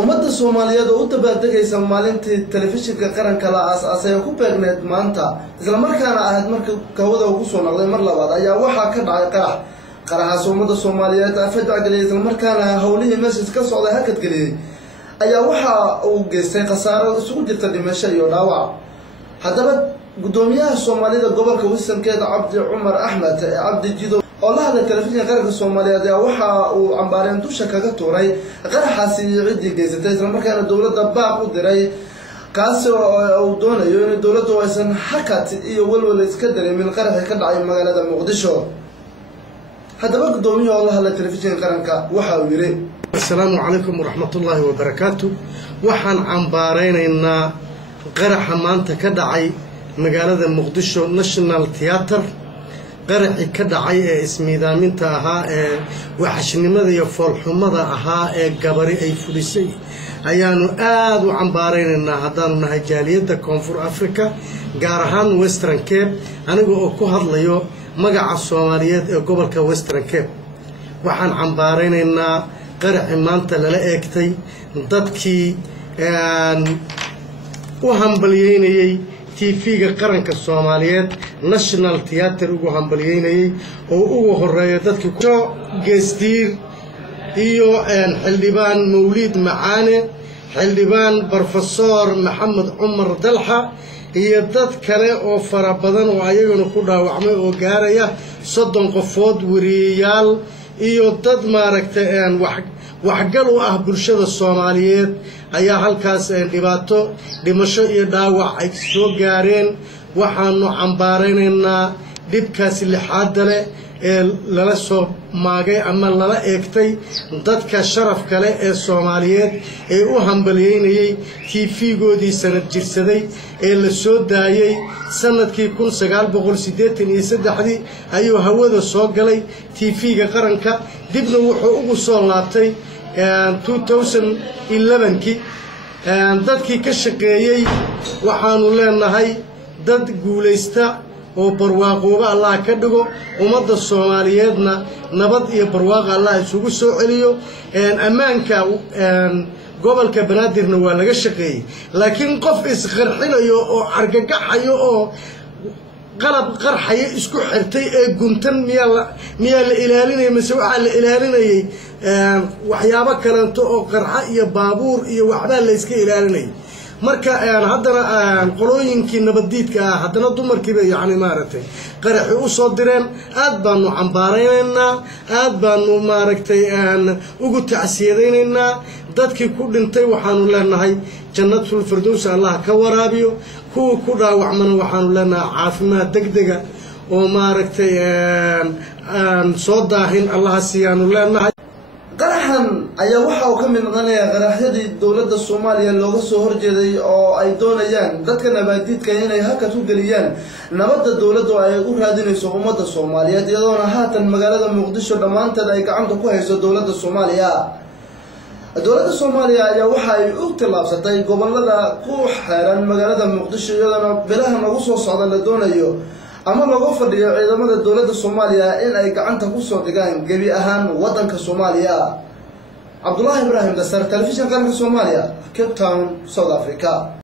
ummadda Soomaaliyeed oo u dabaaldegaysa maalintii telefishinka qaranka la aasaasay ku beegneed maanta isla markaana ahayd markii kawada uu soo noqday mar labaad ayaa waxa ka dhacay qaraxaas ummadda Soomaaliyeed afada galay isla markaana hawlihii meesha ka socday hakad galay ayaa waxa uu geystay khasaaro isugu jirta dhimasho iyo dhaawac. haddaba gudoomiyaha Soomaalida gobolka Western-keeda Cabdi Cumar Axmed Cabdi Jido oo la hadlay telefishinka qaranka Soomaaliyeed ayaa waxa uu cambaareen dusha kaga tuuray qaraxaasi ciidii geysatay isla markaana dawladda baaq u diray kaas oo uu doonayo in dawladdu aysan hakad iyo walwal iska dareemin qaraxa ka dhacay magaalada Muqdisho. haddaba gudoomiyaha oo la hadlay telefishinka qaranka waxa uu yiri السلام عليكم ورحمة الله وبركاته. وحن عمباريننا قرح مانتا كدعي مقالة مقدشو ناشونال تياتر قرحي كدعي اسمي دامنتا اها وحشني ماذا يفول حمضا اها قبري اي فلسي ايانو آد وعمباريننا هدانو نهي جالية كونفور افريكا قارهان ويسترن كيب انيقو اوكو هدليو مقع الصوماليات قبلك ويسترن كيب. وحن عمباريننا قرح maanta lala eegtay dadkii u hambalyeynayay TV-ga qaranka Soomaaliyeed National Theatre ugu hambalyeynayay oo ugu horeeyo dadkii ku geestiir iyo xildhibaan Mawlid Macaane xildhibaan Professor Maxamed Cumar Dalxa iyo dad kale oo fara badan oo ayaguna ku dhaawacmay oo gaaraya 30 qofood wariyaal iyo dad maaragtay waxgal u ah bulshada Soomaaliyeed ayaa halkaas dhibaato dhimasho iyo dhaawac ay soo gaareen. waxaanu cambaaraynaynaa dibkaas lixaad leh ee lala soo maagay ama lala eegtay dadka sharaf kale ee Soomaaliyeed ee u hambalyeynayay TV-goodii sanad jirsaday ee la soo daayay sanadkii 1983 ayuu hawada soo galay TV-ga qaranka dibna wuxuu ugu soo laabtay 2011 dadkii ka shaqeeyay waxaanu leenahay dad guuleysta oo barwaaqooba Allah ka dhigo ummadda Soomaaliyeedna nabad iyo barwaaqo Allah isugu soo celiyo. ammaanka gobolka Banaadirna waa laga shaqeeyay laakiin qof isqarxinayo oo argagaxayo oo qalab qarxaya isku xirtay ee guntan miyaa la ilaalinay mise waxa la ilaalinayay waxyaabo kale oo qarxa iyo baabuur iyo waxba la iska ilaalinay. marka haddana qolooyinkii nabadiidka haddana dumarkiiba yaani maaragtay qaraxi u soo direen aad baanu cambaaraynaa aad baanu maaragtay ugu tacsiyadeynaa dadkii ku dhintay waxaanu leenahay jannatul firdaws Allah ka waraabiyo kuwa ku dhaawacmana waxaanu leenahay caafimaad degdega oo maaragtay soo daahin Allah siyaanu leenahay. qaraxan ayaa waxa uu ka mid noqonayaa qaraxyadii dawladda Soomaaliya looga soo horjeeday oo ay doonayaan dadka nabadeedka inay hakad u galiyaan nabadda dawladda ay u raadinayso ummadda Soomaaliyeed iyadoona haatan magaalada Muqdisho dhamaanteed ay gacanta ku hayso dawladda Soomaaliya. dawladda Soomaaliya ayaa waxa ay u tilaabsatay gobolada ku xeeran magaalada Muqdisho iyadoona bilaha nagu soo socda la doonayo ama lagu fadhiyo ciidamada dawladda Soomaaliya in ay gacanta ku soo dhigaan gabi ahaan wadanka Soomaaliya. Abdullahi Ibrahim Dasar, telefishinka qaranka Soomaaliya, Cape Town, South Africa.